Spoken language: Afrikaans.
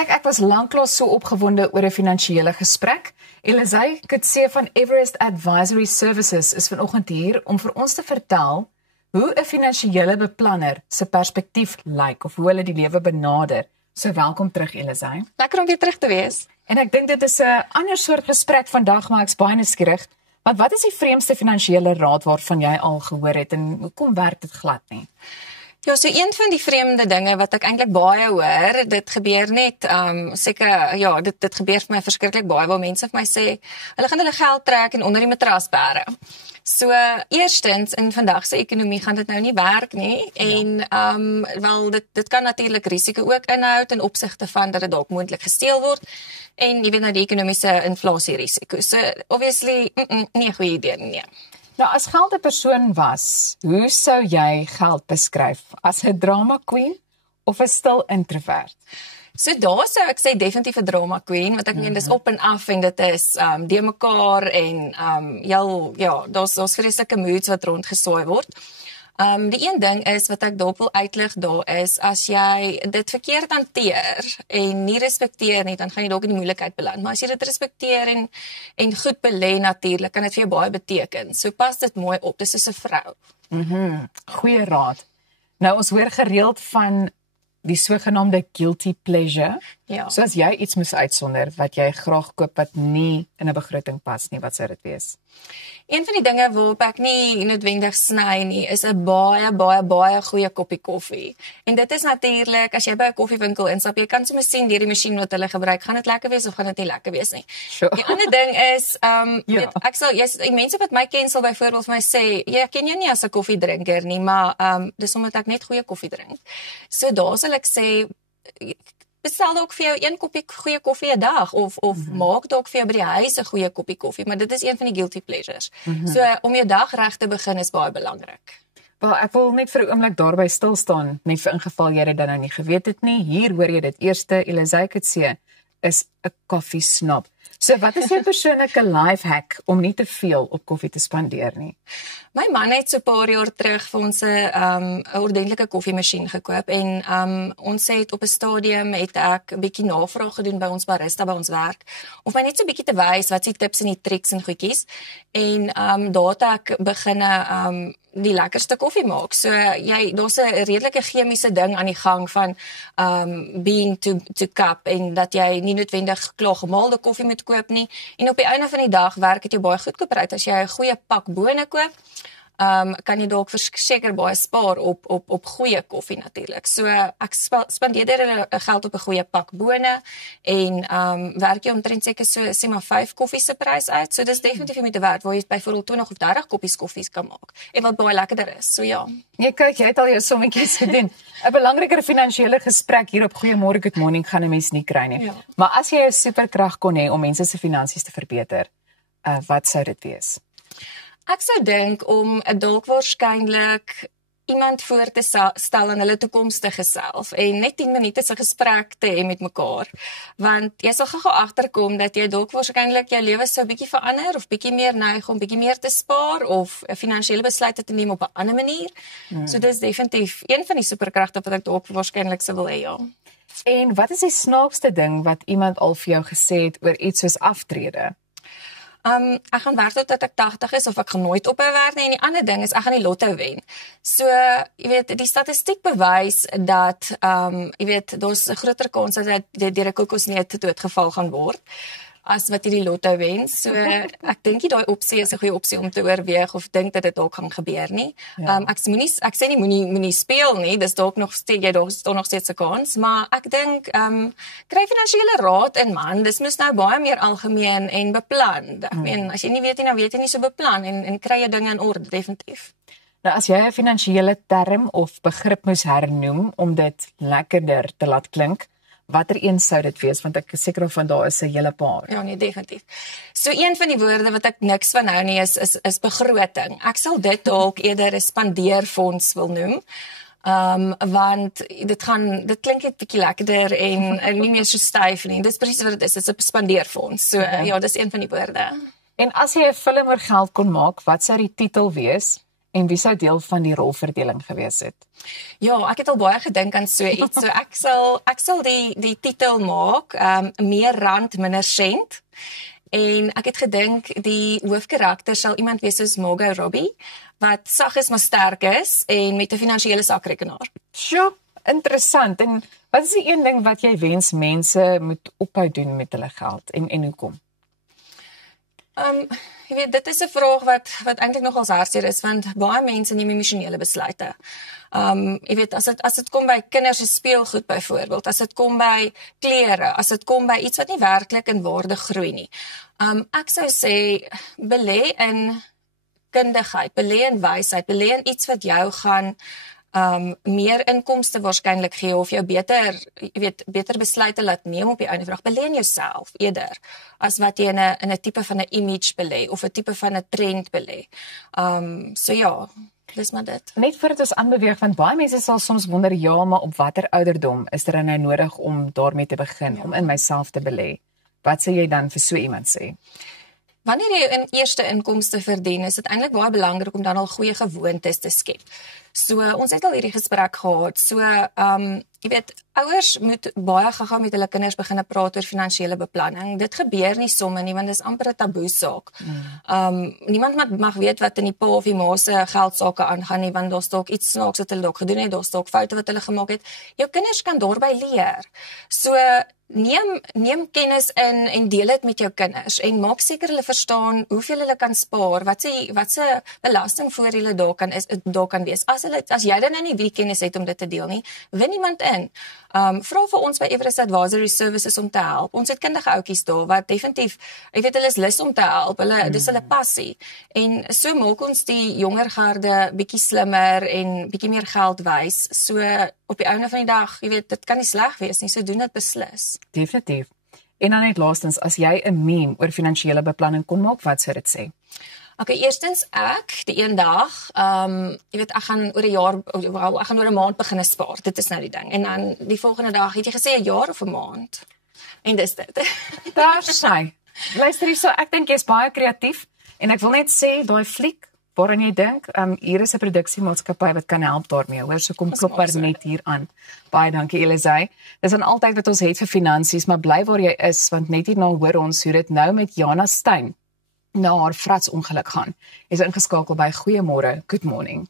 Kyk, ek was lanklaas so opgewonde oor 'n finansiële gesprek. Elizay Kutse van Everest Advisory Services is vanoggend hier om vir ons te vertel hoe 'n finansiële beplanner se perspektief lyk of hoe hulle die lewe benader. So welkom terug, Elizay. Lekker om weer terug te wees. En ek dink dit is 'n ander soort gesprek vandag, maar ek's baie nuuskierig. Want wat is die vreemdste finansiële raad waarvan jy al gehoor het en hoekom werk dit glad nie? Ja, so een van die vreemde dinge wat ek eintlik baie hoor, dit gebeur net seker ja, dit gebeur vir my verskriklik baie waar mense vir my sê hulle gaan hulle geld trek en onder die matras bære. So eerstens in vandag se ekonomie gaan dit nou nie werk nie en wel dit kan natuurlik risiko ook inhou ten opsigte van dat dit dalk moontlik gesteel word en jy weet nou die ekonomiese inflasie risiko. So obviously nie 'n goeie idee nie. Nou, as geld 'n persoon was, hoe sou jy geld beskryf? As 'n drama queen of 'n stil introvert? So daar sou ek sê definitief 'n drama queen, want ek meen dis op en af en dit is de mekaar en daar's vreeslike moods wat rondgesaai word. Die een ding is wat ek dalk wil uitlig daar is as jy dit verkeerd hanteer en nie respekteer nie, dan gaan jy dalk in die moeilikheid beland. Maar as jy dit respekteer en goed belê natuurlik, kan dit vir jou baie beteken. So pas dit mooi op, dis soos 'n vrou. Goeie raad. Nou ons hoor gereeld van die sogenaamde guilty pleasure. Ja. So as jy iets moes uitsonder wat jy graag koop wat nie in 'n begroting pas nie, wat sou dit wees? Een van die dinge waarop ek nie noodwendig sny nie, is 'n baie goeie koppie koffie. En dit is natuurlik, as jy by 'n koffiewinkel instap, jy kan sommer sien deur die masjien wat hulle gebruik, gaan dit lekker wees of gaan dit nie lekker wees nie. Sure. Die ander ding is, mense wat my ken sal byvoorbeeld vir my sê, jy ken jou nie as 'n koffiedrinker nie, maar dis omdat ek net goeie koffie drink. So daar sal ek sê, bestel dalk vir jou een koppie goeie koffie 'n dag of maak dalk vir jou by die huis 'n goeie koppie koffie, maar dit is een van die guilty pleasures. So om jou dag reg te begin is baie belangrik. Wel, ek wil net vir 'n oomblik daarby stil staan, net vir ingeval jy dit dan nou nie geweet het nie. Hier hoor jy dit eerste, Elizay Kutse is 'n koffiesnob. So wat is jou persoonlike life hack om nie te veel op koffie te spandeer nie? My man het so 'n paar jaar terug vir ons 'n ordentlike koffiemasjien gekoop en ons het op 'n stadium het ek 'n bietjie navraag gedoen by ons barista by ons werk om my net so 'n bietjie te wys wat se tips en die tricks en goedjies en daar het ek beginne die lekkerste koffie maak. So daar's 'n redelike chemiese ding aan die gang van bean to cup en dat jy nie noodwendig klaar gemaalde koffie moet koop nie. En op die einde van die dag werk dit jou baie goedkoop uit as jy 'n goeie pak bone koop. Kan jy dalk verseker baie spaar op goeie koffie natuurlik. So ek spandeer geld op 'n goeie pak bone en werk jy omtrent seker so sê maar 5 koffie se prys uit. So dis definitief nie te werd waar jy byvoorbeeld 20 of 30 koppies koffies kan maak en wat baie lekkerder is. So ja. Nee, kyk, jy het al jou sommetjies gedoen. 'n Belangriker finansiële gesprek hier op Goeiemôre Good Morning gaan 'n mens nie kry nie. Ja. Maar as jy 'n superkrag kon hê om mense se finansies te verbeter, wat sou dit wees? Ek sou dink om dalk waarskynlik iemand voor te stel aan hulle toekomstige self en net 10 minute se gesprek te hê met mekaar. Want jy sal gou agterkom dat jy dalk waarskynlik jou lewe sou bietjie verander of bietjie meer neig om bietjie meer te spaar of 'n finansiële besluit te neem op 'n ander manier. So dis definitief een van die superkragte wat ek dalk waarskynlik sou wil hê, ja. En wat is die snaakste ding wat iemand al vir jou gesê het oor iets soos aftrede? Ek gaan werk tot ek 80 is of ek gaan nooit ophou werk nie en die ander ding is ek gaan die lotto wen. So, jy weet, die statistiek bewys dat jy weet, daar's 'n groter kans dat jy deur 'n kokosneut doodgeval gaan word as wat jy die lotto wen. So ek dink daai opsie is 'n goeie opsie om te oorweeg of dink dat dit dalk gaan gebeur nie. Ja. Ek sê nie moenie speel nie, dis dalk nog steeds jy daar staan nog steeds 'n kans, maar ek dink kry finansiële raad in man, dis mos nou baie meer algemeen en beplan. Ek meen as jy nie weet nie, dan weet jy nie, so beplan en kry jy dinge in orde definitief. Nou as jy 'n finansiële term of begrip moes hernoem om dit lekkerder te laat klink, watter een sou dit wees, want ek is seker of van daar is 'n hele paar. Ja nee, definitief. So een van die woorde wat ek niks van hou nie is begroting. Ek sal dit dalk eerder 'n spandeerfonds wil noem. Want dit klink net bietjie lekkerder en nie meer so styf nie. Dis presies wat dit is, 'n spandeerfonds. So ja, dis een van die woorde. En as jy 'n film oor geld kon maak, wat sou die titel wees En wie sou deel van die rolverdeling gewees het? Ja, ek het al baie gedink aan so iets. So ek sal die titel maak, meer rand, minder sent. En ek het gedink die hoofkarakter sal iemand wees soos Margot Robbie, wat sag is maar sterk is en met 'n finansiële sakrekenaar. Sjoe, interessant. En wat is die een ding wat jy wens mense moet ophou doen met hulle geld en hoekom? Jy weet, dit is 'n vraag wat eintlik nogal hartseer is, want baie mense neem emosionele besluite. Jy weet, as dit kom by kinders se speelgoed byvoorbeeld, as dit kom by klere, as dit kom by iets wat nie werklik in waarde groei nie. Ek sou sê belê in kundigheid, belê in wysheid, belê in iets wat jou gaan meer inkomste waarskynlik gee of jou beter besluite laat neem op die einde van die dag. Belê in jouself eerder as wat jy in 'n tipe van 'n image belê of 'n tipe van 'n trend belê. So ja, dis maar dit. Net voordat ons aanbeweeg, want baie mense sal soms wonder, ja, maar op watter ouderdom is dit nou nodig om daarmee te begin, om in myself te belê? Wat sê jy dan vir so iemand sê? Wanneer jy 'n eerste inkomste verdien, is dit eintlik baie belangrik om dan al goeie gewoontes te skep. So ons het al hierdie gesprek gehad. So jy weet, ouers moet baie gou-gou met hulle kinders begin praat oor finansiële beplanning. Dit gebeur nie sommer nie, want dit is amper 'n taboe saak. Niemand mag weet wat in die pa of die ma se geldsaake aangaan nie, want daar's dalk iets snaaks wat hulle dalk gedoen het, daar's dalk foute wat hulle gemaak het. Jou kinders kan daarbey leer. So neem kennis in en deel dit met jou kinders en maak seker hulle verstaan hoeveel hulle kan spaar, wat se belastingvoordele daar kan wees. As jy dan nie die kennis het om dit te deel nie, win iemand in. Vra vir ons by Everest Advisory Services om te help. Ons het kundige ouetjies daar wat definitief, ek weet hulle is lus om te help. Dis hulle passie. En so maak ons die jonger garde bietjie slimmer en bietjie meer geld wys. So op die einde van die dag, jy weet, dit kan nie sleg wees nie, so doen dit beslis. Definitief. En dan net laastens, as jy 'n meme oor finansiële beplanning kon maak, wat sou dit sê? Okay, eerstens die een dag, jy weet, ek gaan oor 'n maand begin spaar. Dit is nou die ding. En dan die volgende dag, het jy gesê 'n jaar of 'n maand? En dis dit. Daar sy. Luister hierso, ek dink jy's baie kreatief en ek wil net sê daai fliek waaraan jy dink, hier is 'n produksiemaatskappy wat kan help daarmee. Hoor, so kom klop maar net hier aan. Baie dankie Elisay. Dis dan altyd wat ons het vir finansies, maar bly waar jy is, want net hierna hoor ons hoe dit nou met Jana Steyn na haar fratsongeluk gaan. Is ingeskakel by Goeiemôre, Good Morning.